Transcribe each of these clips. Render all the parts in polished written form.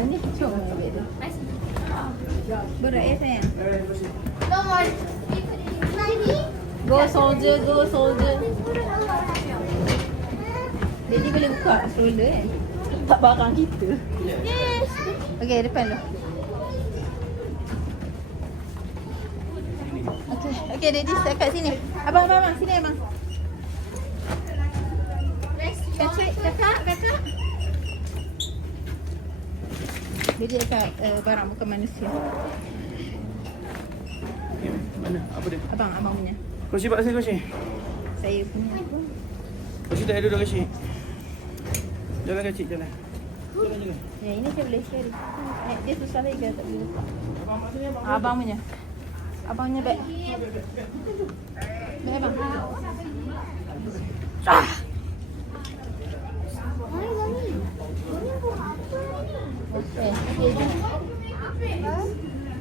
Ni cuma dia. Berat sayang. Go soldier, go soldier. Daddy boleh buka stroller kan? Tak barang kita. Yes. Okey, depan lu. Okey, Daddy start kat sini. Abang, sini abang. Kakak. Daddy dekat barang bukan manusia. Mana? Apa dia? Abang punya. Kursi pak saya kursi. Saya punya. Kursi tak ada duduk kecil. Jalan kecil jalan. Jalan. Ya, ini saya boleh share. Dia susah lagi tak boleh. Abang punya. Abang punya beg. Beg abang.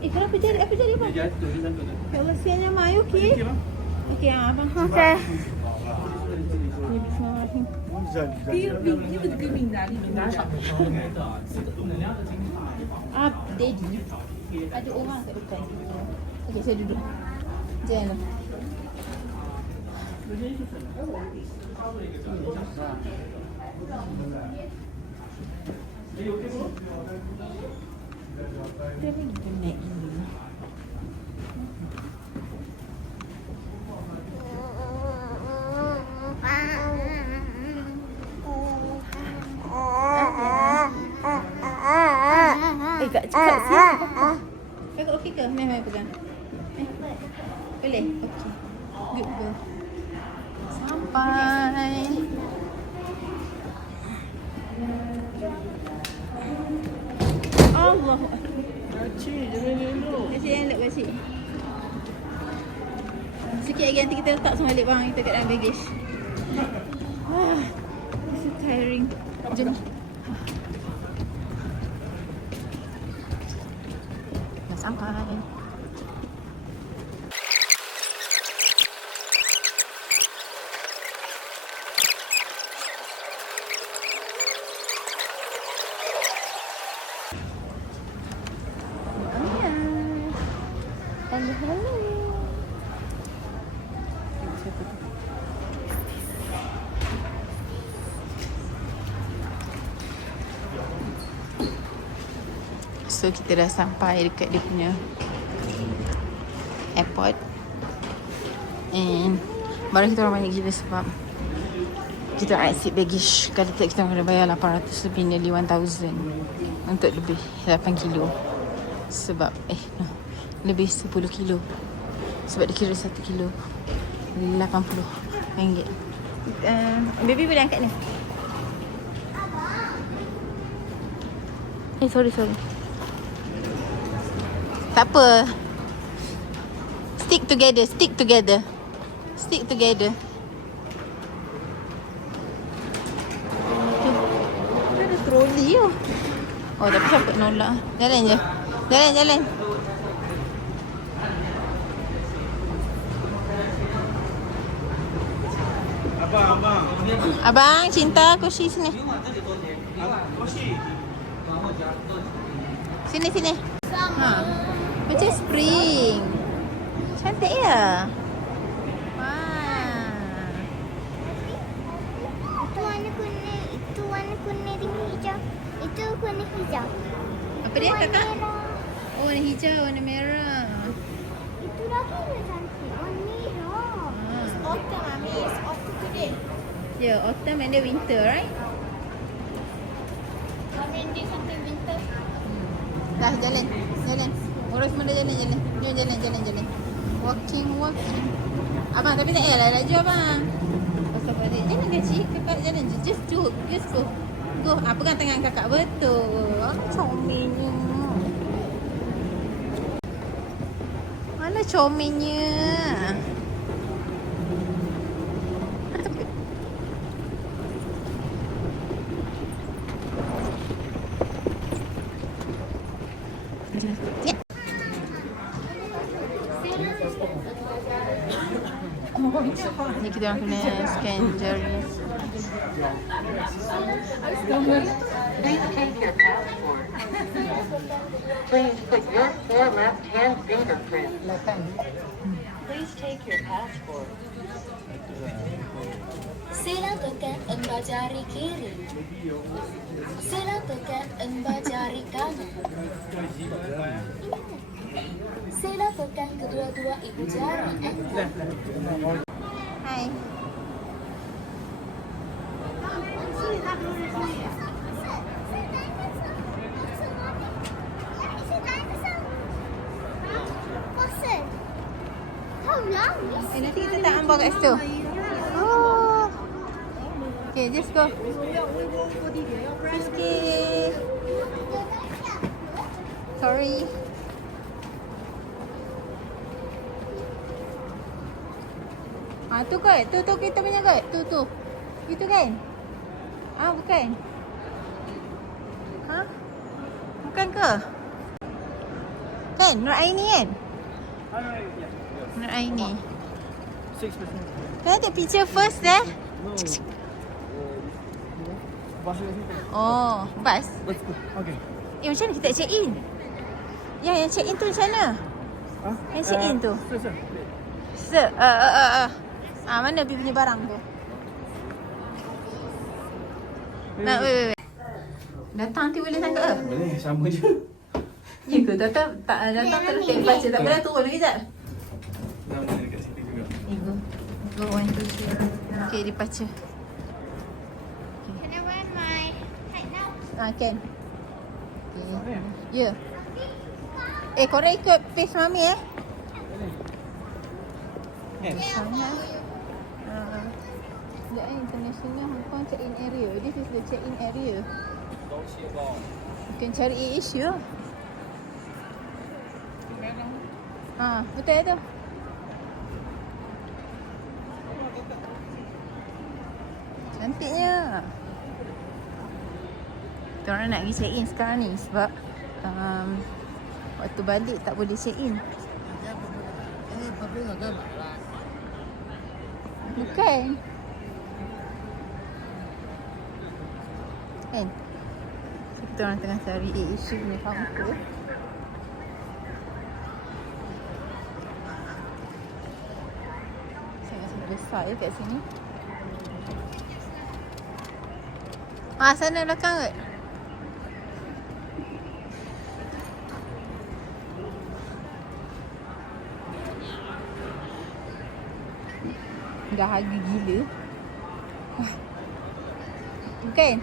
Kenapa jadi? Apa jadi abang? Dia jatuh dia jatuh. Ya Allah, sianya Mai okey. Okey, abang. Okay. Bismillahirrahmanirrahim. 第一个名单里面拿上。 Daddy. Ada orang kat depan. Okey, saya duduk. Jangan. Dia ni naik dulu. Kak cakap siap. Kakak okey ke? Mai pegang. Boleh? Okey. Good girl. Sampai. Allah. Kecil jangan elok. Kasih yang elok kasih. Sikit lagi nanti kita letak semua balik bang. Kita kat dalam baggage. It's so tiring. Jom. Dah sampai. Hello. So kita dah sampai dekat dia punya airport. And barang kita orang banyak gila sebab kita exit baggage. Kali tak kita kena bayar 800 lebih, nearly 1000 untuk lebih 8 kilo. Sebab lebih 10 kilo. Sebab dia kira 1 kilo 80 ringgit. Baby boleh angkat ni? Sorry. Tak apa. Stick together. Ada troli tu. Oh, tapi siapa nolak. Jalan je. Jalan. Abang, cinta kursi sini. Sini. Macam spring. Cantik ya. Wah. Itu warna kuning dengan hijau. Itu kuning hijau. Apa dia kakak? Oh, warna hijau, warna merah. Itu lagi yang cantik. Warna merah. Autumn, Mami. It's autumn today. Yeah, autumn and then winter, right? Mami, dia something winter. Dah, jalan. Urus semua dah jalan. Jom jalan. Walking. Abang, tapi tak payahlah laju abang. Pasal balik. Jalan kecil, kakak jalan je. Just go. Go. Pegang tangan kakak. Betul. Comelnya. Mana comelnya? Ni kita orang kena scan jari. Please take your passport. Please put your 4 left-hand fingerprints. Please take your passport. Sila tekan empat jari kiri. Sila tekan empat jari kanan. Sila tekan kedua-dua ibu jari anda. Hai. Nanti kita tak ambil kat situ. Oh. Okay, just go. Okay. Sorry. Tu kot. Tu kita punya kot. Tu. Itu kan? Bukan. Ha? Bukan ke? Kan? Nur Aini kan? Nur Aini. 6%. Can I take picture first eh? No. Bus kat situ. Oh, bus. Let's go. Okay. Macam mana kita check in? Yang check in tu macam mana? Yang check in tu. Sir. Mana Bi punya barang tu? Wait. Datang nanti boleh tangkap ke? Boleh, sama je. Ya ke? Datang terus take baca. Tak boleh turun lagi sekejap. Nama dekat situ juga. Go 1, 2, 3. Okay, dibaca. Can I wear my height now? Can. Okay. Ya. Korang ikut pace mami Yes. Sana. International Hong Kong check-in area. This is the check-in area. You can cari issue. Betul tu. Cantiknya. Kita orang nak pergi check-in sekarang ni sebab waktu balik tak boleh check-in. Bukan. Kan? Kita orang tengah cari issue punya counter. Sangat besar kat sini. Sana belakang kot. Dahaga gila. Bukan?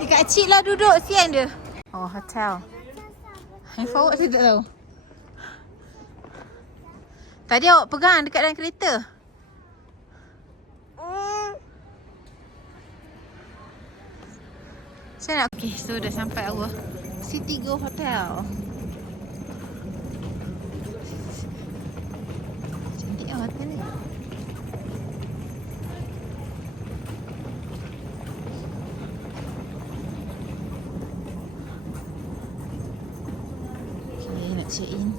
Dekat cik lah duduk, sian dia. Oh, hotel. Yang forward saya tak tahu. Tadi awak pegang dekat dalam kereta. Macam nak? Okay, so dah sampai our Citigo Hotel. Cantik lah hotel ni. Okay, nak check in.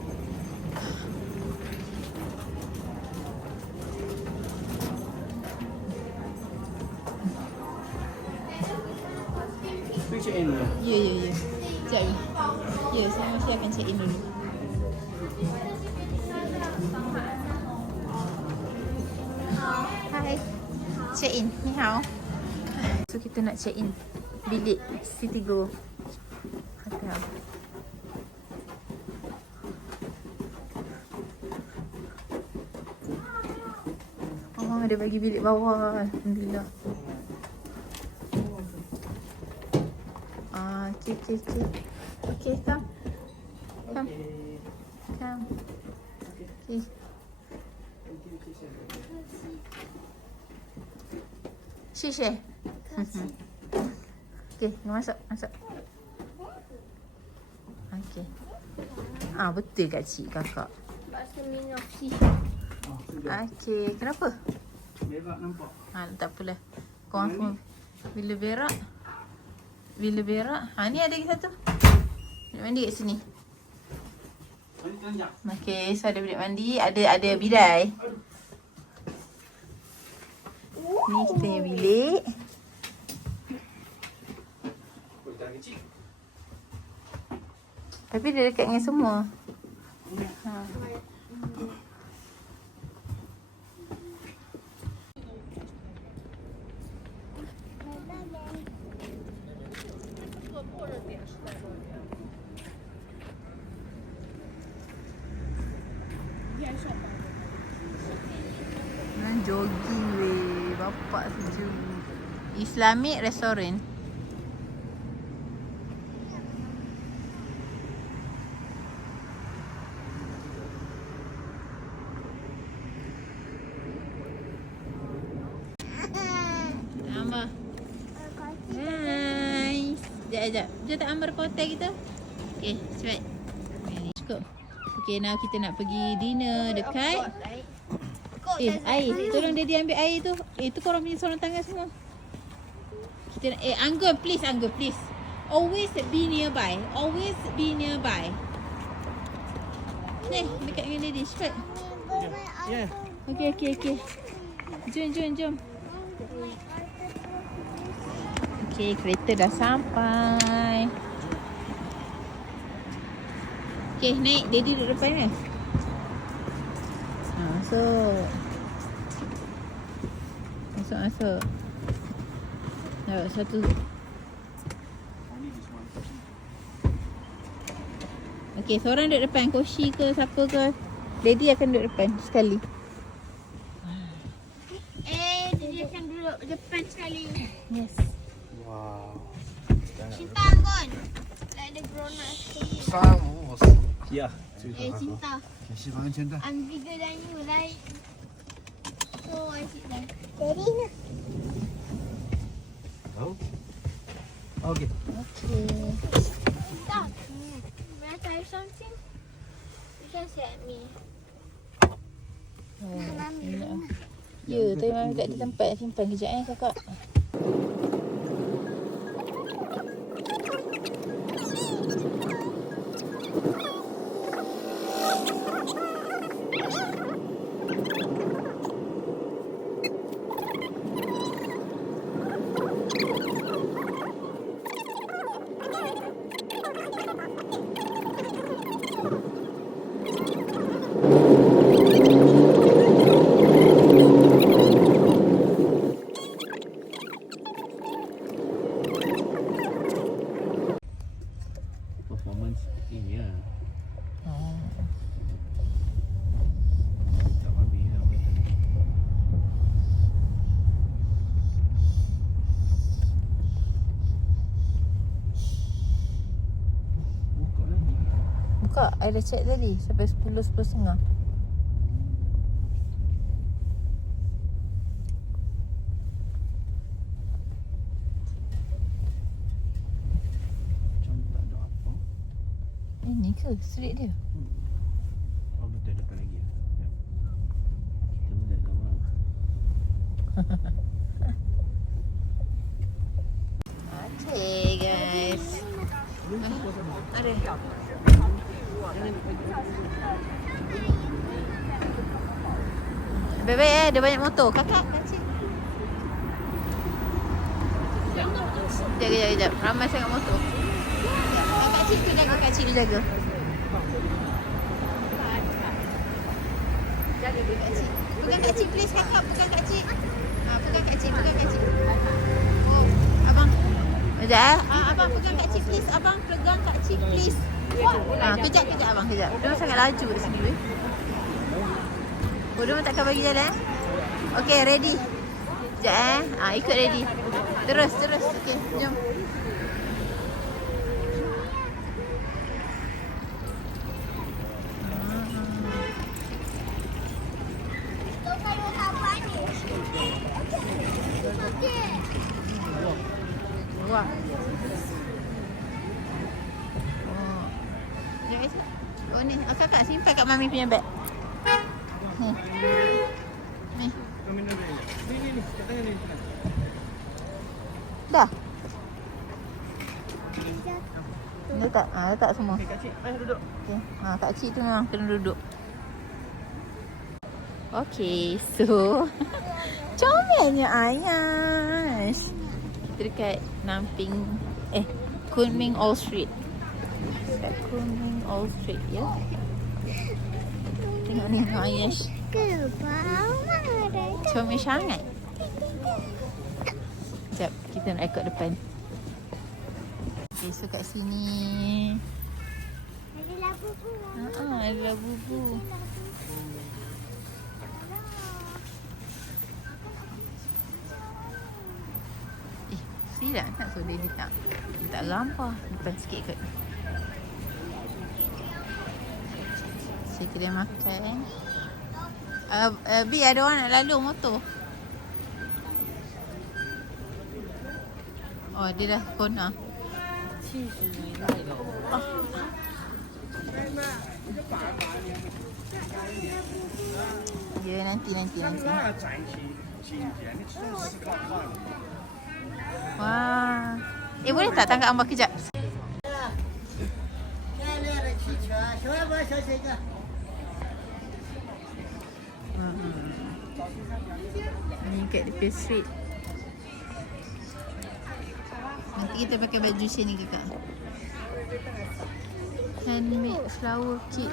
Check in dulu. Ya. Sekejap ni. Ya, saya masih akan check in dulu. Hai. Check in. Ni hao. So kita nak check in bilik Citigo Hotel. Oh, dia bagi bilik bawah. Alhamdulillah. Okay. Okay, come. Okay. Shisha. Okay, masuk. Okay. Betul kat cik kakak. Bakso minum shisha. Okay, kenapa? Berak nampak. Tak apalah. Korang semua. Bila berak. Bila berak. Ha, ni ada lagi satu. Bilik mandi kat sini. Okay, so ada bilik mandi. Ada birai. Ni kita punya bilik. Tapi dia dekat dengan semua. Ha. Jogging weh. Bapak sejuk. Islamic restaurant. Amar. Hai. Sekejap. Jom tak Amar ke hotel kita? Okay, cepat. Cukup. Okay, now kita nak pergi dinner dekat air. Tolong Daddy ambil air tu. Itu korang punya sorang tangan semua. Kita nak, Anggun, please Anggun, please. Always be nearby. Always be nearby. Ni, dekat dengan Daddy. Cepat. Ya. Okay. Jom. Okay, kereta dah sampai. Okay, naik. Daddy duduk depan kan? Masuk. Dapat satu. Okay, seorang duduk depan. Koshi ke siapa ke. Daddy akan duduk depan sekali. Dia akan duduk depan sekali. Yes. Wow. Cinta Anggun. Like the grown up sekali. Ya. Cinta. 喜欢真的。 I'm bigger than you, right? So I sit there. Daddy na. Oh. Okay. Cinta. May I tell you something? You can say at me. Ya, tadi Mami kat di tempat simpan kejap kakak. Performance ini ya. Buka, I dah check tadi sampai 10:30. Ni ke street dia? Oh betul depan lagi. Ya. Kita boleh gambar. Okay guys. Ada. Baik-baik dia banyak motor. Kakak, kacik. Sekejap. Ramai sangat motor. Kak Cik tu jaga, Kak Cik dia jaga. Jaga dia Kak Cik. Pegang Kak Cik please kakak, pegang Kak Cik. Pegang Kak Cik. Oh, abang. Sekejap abang pegang Kak Cik please. Abang pegang Kak Cik please. Kejap abang, kejap. Dia sangat laju di sini weh. Oh, dia takkan bagi jalan Okay, ready. Sekejap ikut ready. Terus. Okay, jom. Wah. Oh ni, kakak simpan kat Mami punya beg. Ni. Ni. Kat tangan ni. Dah. Letak. Letak semua. Okey, Kak Cik, mari duduk. Okay. Kak Cik tu memang kena duduk. Okay, so comelnya Ayash. Kita dekat Namping Kunming Old Street. Dekat Kunming Old Street, ya. Tengok ni Ayash. Comel sangat. Sekejap, kita nak ikut depan. Okay, so kat sini Ada labu-labu. ada labu-labu. Silap tak so dia letak gambar depan sikit kot. Saya kedai makan. Bi ada orang nak lalu motor. Oh dia dah kona. Ya nanti. Wah. Boleh tak tangkap gambar kejap? Ni kat tepi street. Nanti kita pakai baju sini kakak. Handmade flower kit.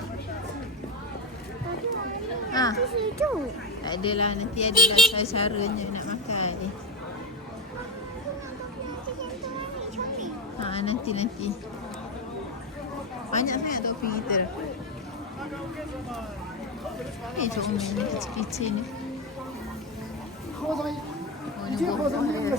Tak adalah, nanti adalah cara-caranya nak makan. Nanti. Banyak sangat topping kita. Comel ni kecil-kecil ni. Oh, ni buah-buah dia.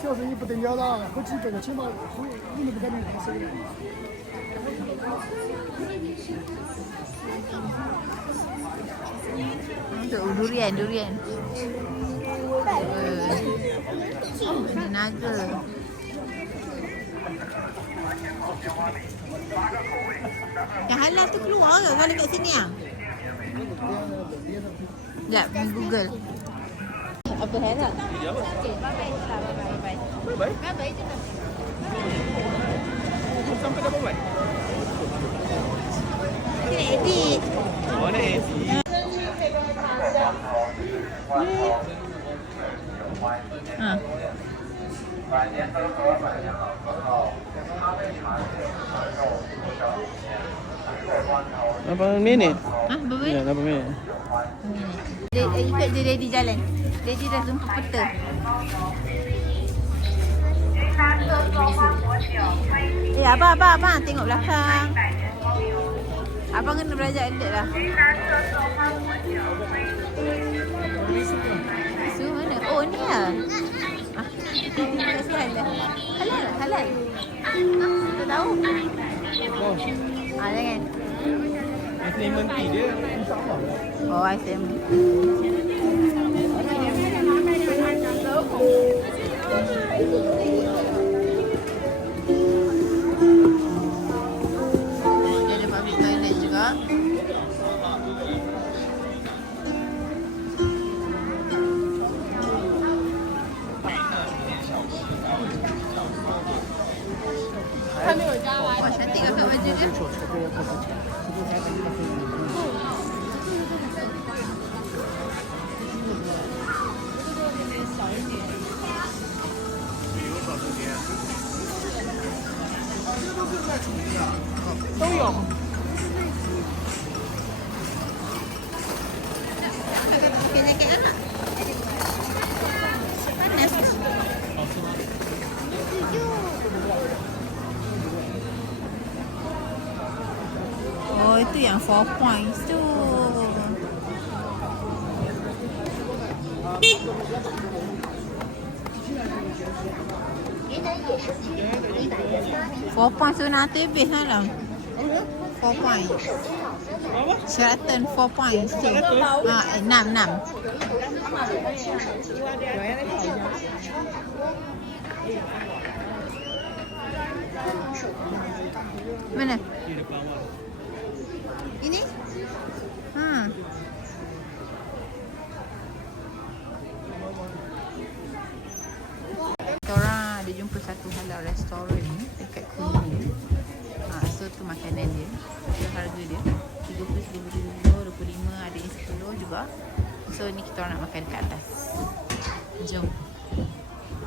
Untuk durian. Ada naga. Yang halal tu keluar ke kalau kat sini ah? Sekejap, Google. Apa halal? Okey, bye-bye. Bye-bye je lah. Sampai dah bye. Ini nak edit. Oh, nak edit. Berapa minit? Berapa minit? Ya, berapa minit? Ikut je Daddy jalan. Daddy dah jumpa peta. Abang, tengok belakang. Abang kena belajar edit lah. So mana? Oh ni lah. Terima kasih halal. Kita tahu. Jangan. Lemon tea dia insya-Allah. Oh, I see. Dia ada public toilet juga. Wah, cantik kakak baju dia. Oh, itu yang 4 points tu. Four points tu nak habis malam. 4 points. Sheraton 4 points tu. 6. Mana? Ini? Orang ada jumpa satu halal restoran ni dekat Kuning. So tu makanan dia. Harga dia 30, 25, 25, ada yang 10 juga. So ni kita orang nak makan kat atas. Jom.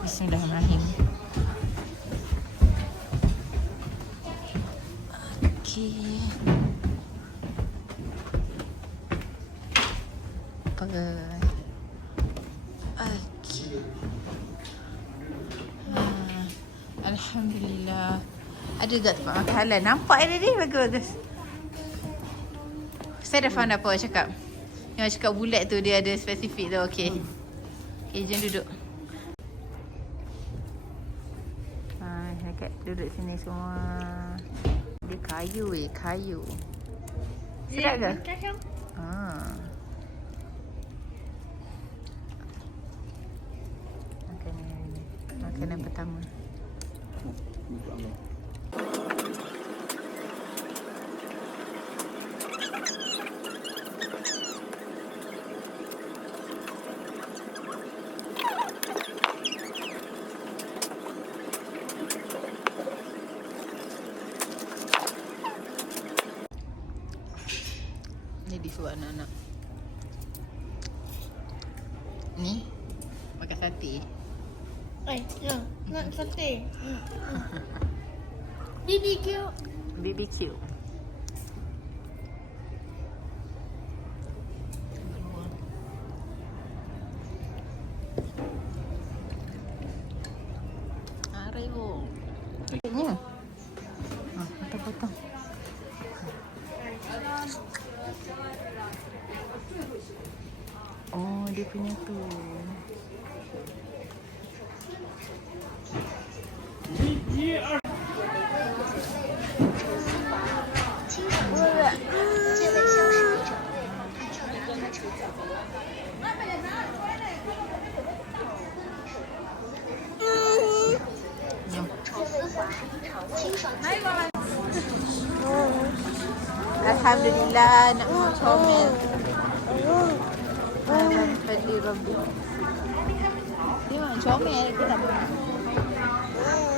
Bismillahirrahmanirrahim. Okey. Okey. Alhamdulillah. Ada tak tempat makan halal? Nampak ada ni, bagus-bagus. Saya dah faham apa awak cakap. Yang awak cakap bulat tu dia ada spesifik tu. Okey. Okey, jom duduk. Dekat duduk sini semua. Dia kayu kayu. Sedap ke? Makanan pertama. Ni disuruh anak-anak. Ni makan sate. Ya, nak sate. BBQ. BBQ. Aribo. Ni. Potong-potong. Oh, dia punya tu. Alhamdulillah nak makan comel. Alhamdulillah Rabbi. Dia makan comel kita tak boleh.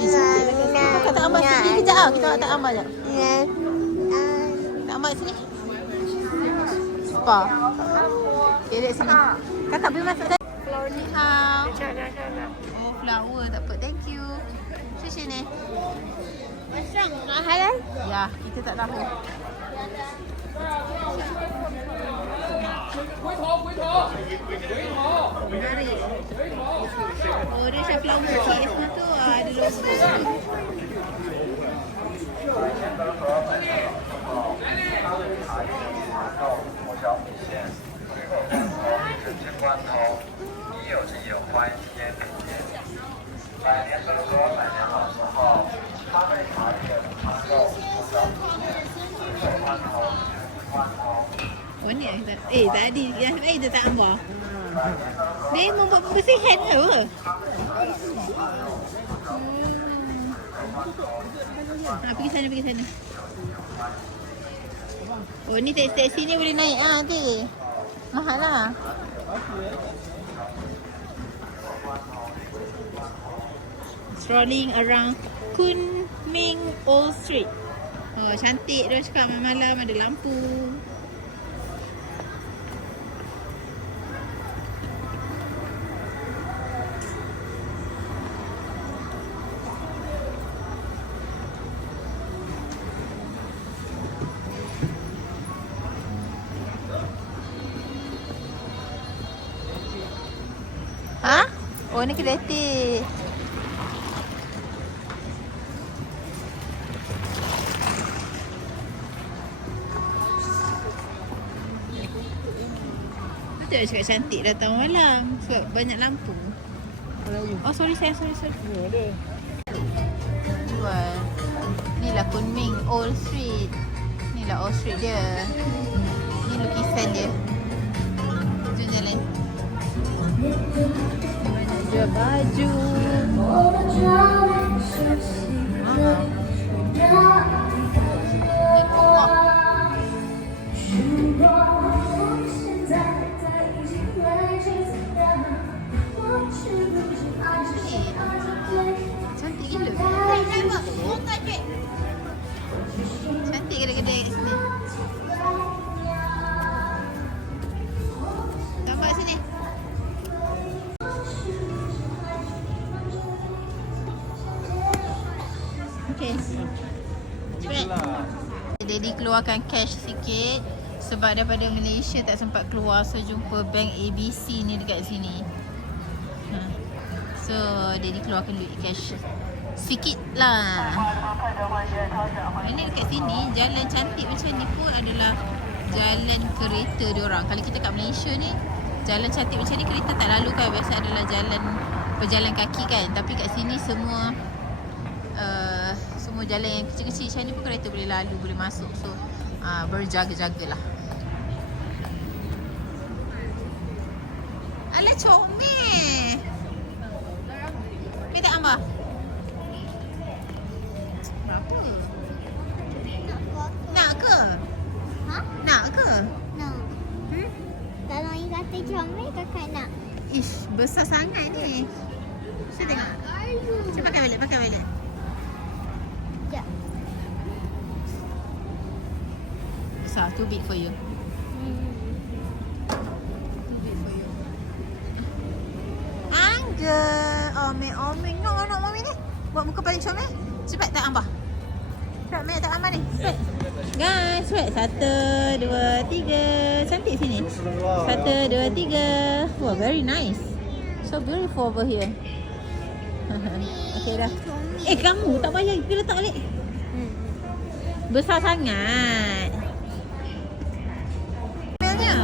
Kita tak amal sini kejap ah. Kita tak amal jap. Tak amal sini. Spa. Okay, dek sini. Kakak boleh masuk tadi. Flower ni how? Oh, flower tak apa. Thank you. Sini. Masang halal? Ya, kita tak tahu. Menarik. Oh, dia macam flower cake tu. Ada logo. Oh ni tadi yang lain dia tak ambil. Dia membuat pembersihan ke apa? Pergi sana. Oh ni taksi ni boleh naik nanti. Mahal lah. Strolling around Kunming Old Street. Oh cantik dia cakap malam-malam ada lampu. Ha? Oh ni kedai teh. Betul dia cakap cantik datang malam sebab banyak lampu. Oh sorry sayang, sorry. Jual. Ni lah Kunming Old Street. Ni lah Old Street dia. Ni lukisan dia. Jom jalan. Banyak jual baju. Ni kokok. Cantik gila. Okay. Cepat. Daddy keluarkan cash sikit sebab daripada Malaysia tak sempat keluar, so jumpa bank ABC ni dekat sini. So Daddy keluarkan duit cash sikit lah. Ini dekat sini jalan cantik macam ni pun adalah jalan kereta diorang. Kalau kita kat Malaysia ni jalan cantik macam ni kereta tak lalu kan, biasa adalah jalan berjalan kaki kan. Tapi kat sini semua semua jalan yang kecil-kecil macam ni pun kereta boleh lalu, boleh masuk. So berjaga-jagalah. Alah comel. Minta ambah. Nak ke? Ha? Nak ke? No. Kalau you kata comel, kakak nak. Ish, besar sangat ni. Saya tengok. Cuba pakai balik, pakai balik. Sekejap. Besar, too big for you. Too big for you. Angga. Ome. Nak mami ni. Buat muka paling comel. Cepat tak ambah. Comel tak ambah ni. Cepat. Guys, cepat. 1, 2, 3. Cantik sini. 1, 2, 3. Wow, very nice. So beautiful over here. Okay dah. Kamu tak payah pergi letak balik. Besar sangat. Comelnya.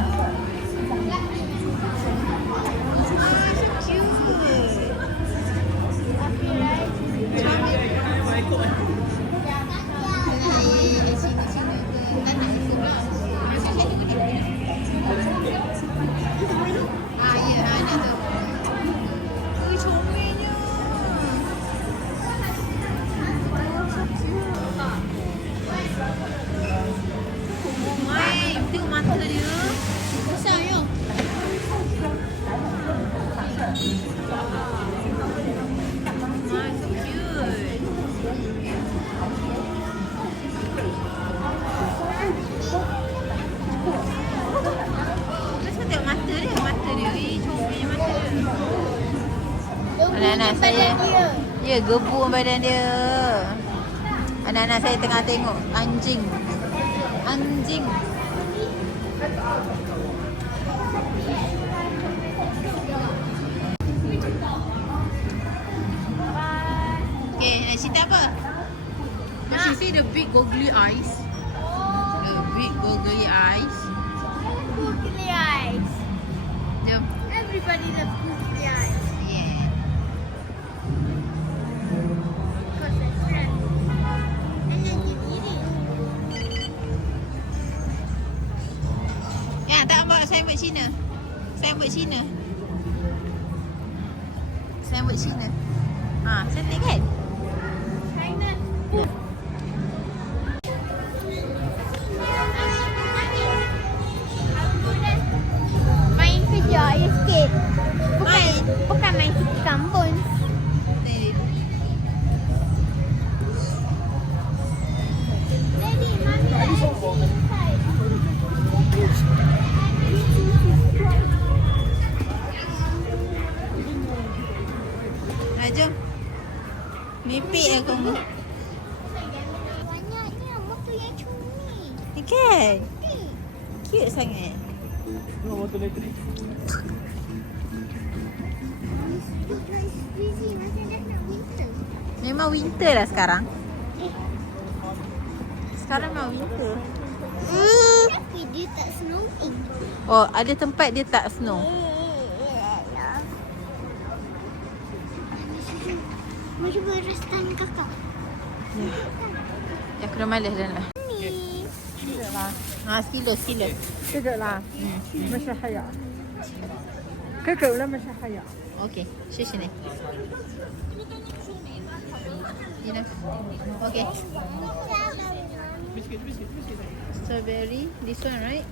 Anak-anak saya, ya, gebur badan dia. Anak-anak saya tengah tengok anjing. Okay, nak cerita apa? But you see the big googly eyes? The big googly eyes. Googly eyes. Jom. Everybody loves googly eyes. Yeah. Because they're friends. And then you eat it. Ya, tak ambak saya buat Cina. Saya buat Cina. Cantik kan? China. Main kerja je sikit. Bukan main tikam pun. Daddy, Mami dah inside. Jom. Mipik aku. Banyaknya motor yang cumi. Ni kan? Cute sangat. Oh, motor elektrik. Busy macam dah nak winter. Memang winter lah sekarang. Sekarang memang winter. Tapi dia tak snowing. Oh, ada tempat dia tak snow. Macam berestan kakak. Ya, aku dah malas dah nak. Ni. Sekilo. 这个啦，没啥嗨呀，给狗了没啥嗨呀。 Okay, shush ni. Enough. Okay. Biskit. Strawberry, this one right?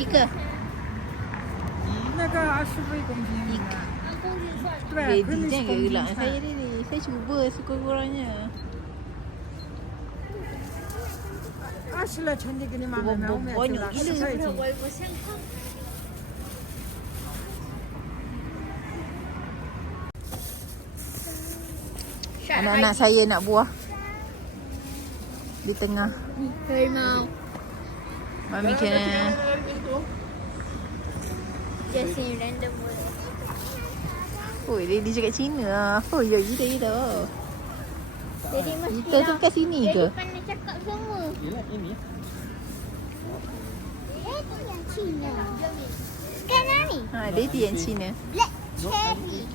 Ika. 那个20位公斤。对， Ready jangan gelak saya ni. Saya cuba sekurang-kurangnya. 20了，全得给你妈买，我们也挣了10块钱。Anak-anak saya nak buah. Di tengah. Harimau. Mami kena. Just in random word. Oi, dia cakap Cina. Oh, ya kita. Jadi mesti Kita tu kat sini ke? Jadi pandai cakap semua. Yelah, ini. Itu yang Cina. Sekarang ni. Ha, dia yang Cina. Black cherry.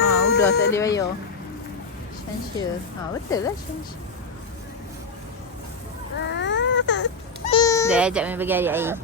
Ha, udah tak boleh bayar. Shansha. Ha, betul lah Shansha. Dah ajak main bagi air. Nak.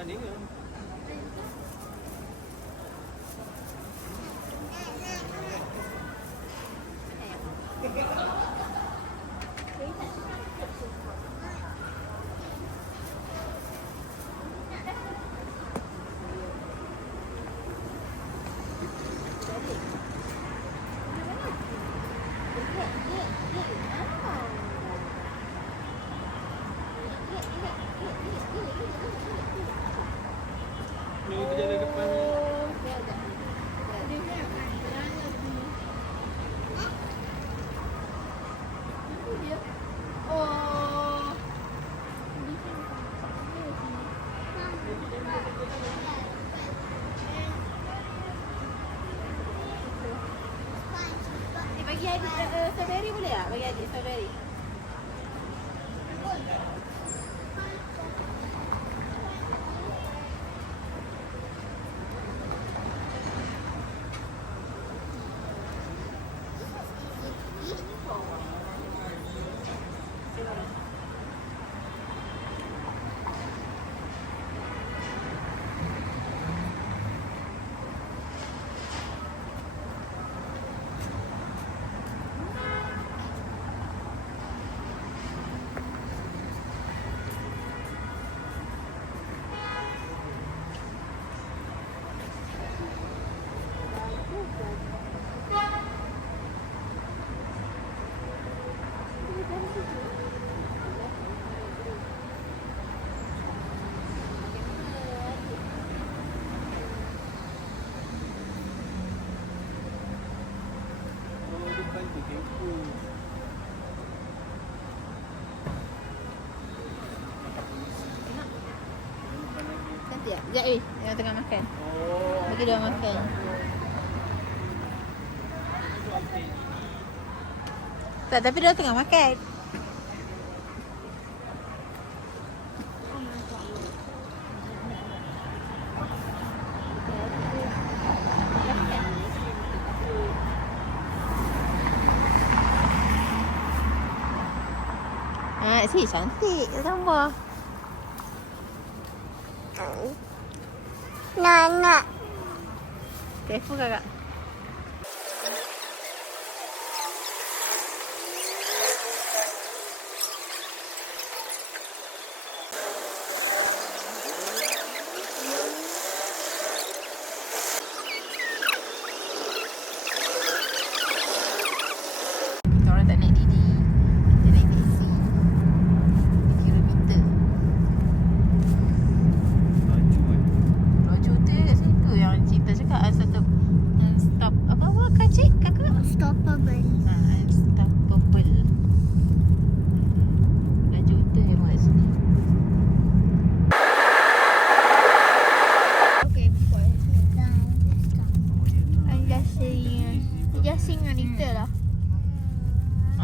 Ni ke? Ni kita jalan depan ni. Bagi adik strawberry boleh tak? Bagi adik strawberry. Cantik tak? Sekejap yang tengah makan. Bagi dia makan. Tak, tapi dia tengah makan. Si cantik gambar. Nak. Careful kakak. Kita orang tak naik Didi. Kita naik taksi. Kilometer. Laju kan. Laju tu kat situ yang cerita cakap stop apa kak cik kakak? Unstoppable. Unstoppable. Laju tu memang kat sini. Okay, before I sit down, stop. I'm just sing a little lah.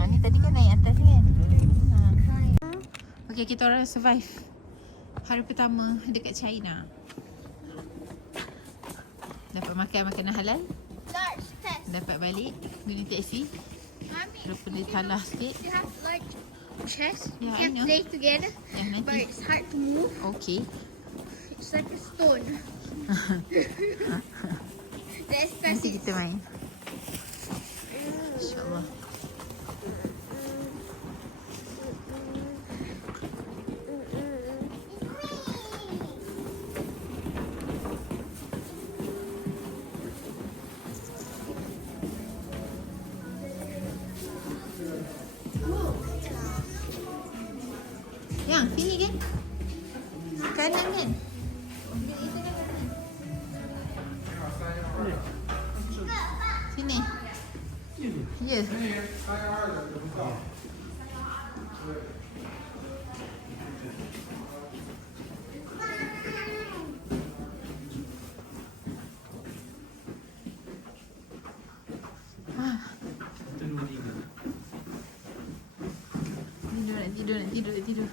Ni tadi kan naik atas kan? Okay, kita orang survive hari pertama dekat China. Dapat makan makanan halal. Large test. Dapat balik guna taksi. Mommy, Walaupun dia salah sikit. you have large chest. Yeah, I You know. can play together, Yang but nanti. it's hard to move. Okay. It's like a stone. Let's press Nanti it. kita main. InsyaAllah. Yang sini kan? Kanan kan? Sini. Ya. Tidur nak tidur.